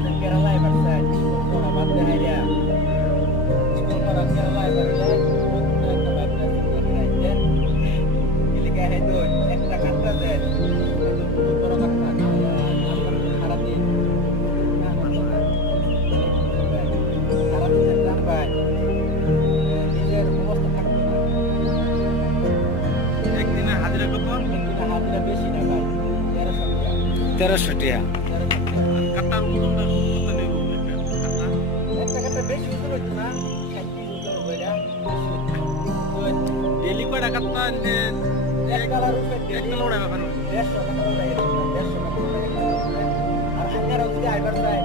Kerala bahasa sekolah bahasa aja sekolah Kerala bahasa untuk bahasa Indonesia ini kayak itu ekstra kata deh itu orang kata ya haratin haratin tambah নিজের অবস্থা থাকবে না একদিনে হাজিরা কত একদিনে হাজিরা বেশি না ভাই 1300 টাকা কাটার ওজনটা কত নেব কাটা একটা কাটা বেশি ওজন হইতো না 60 ওজন হইরা ডেলি কয়টা কাটা এক কালার উপরে এক কালার উড়াবে 150 টাকা উড়াই 150 টাকা আর হাজার যদি আইবার যায়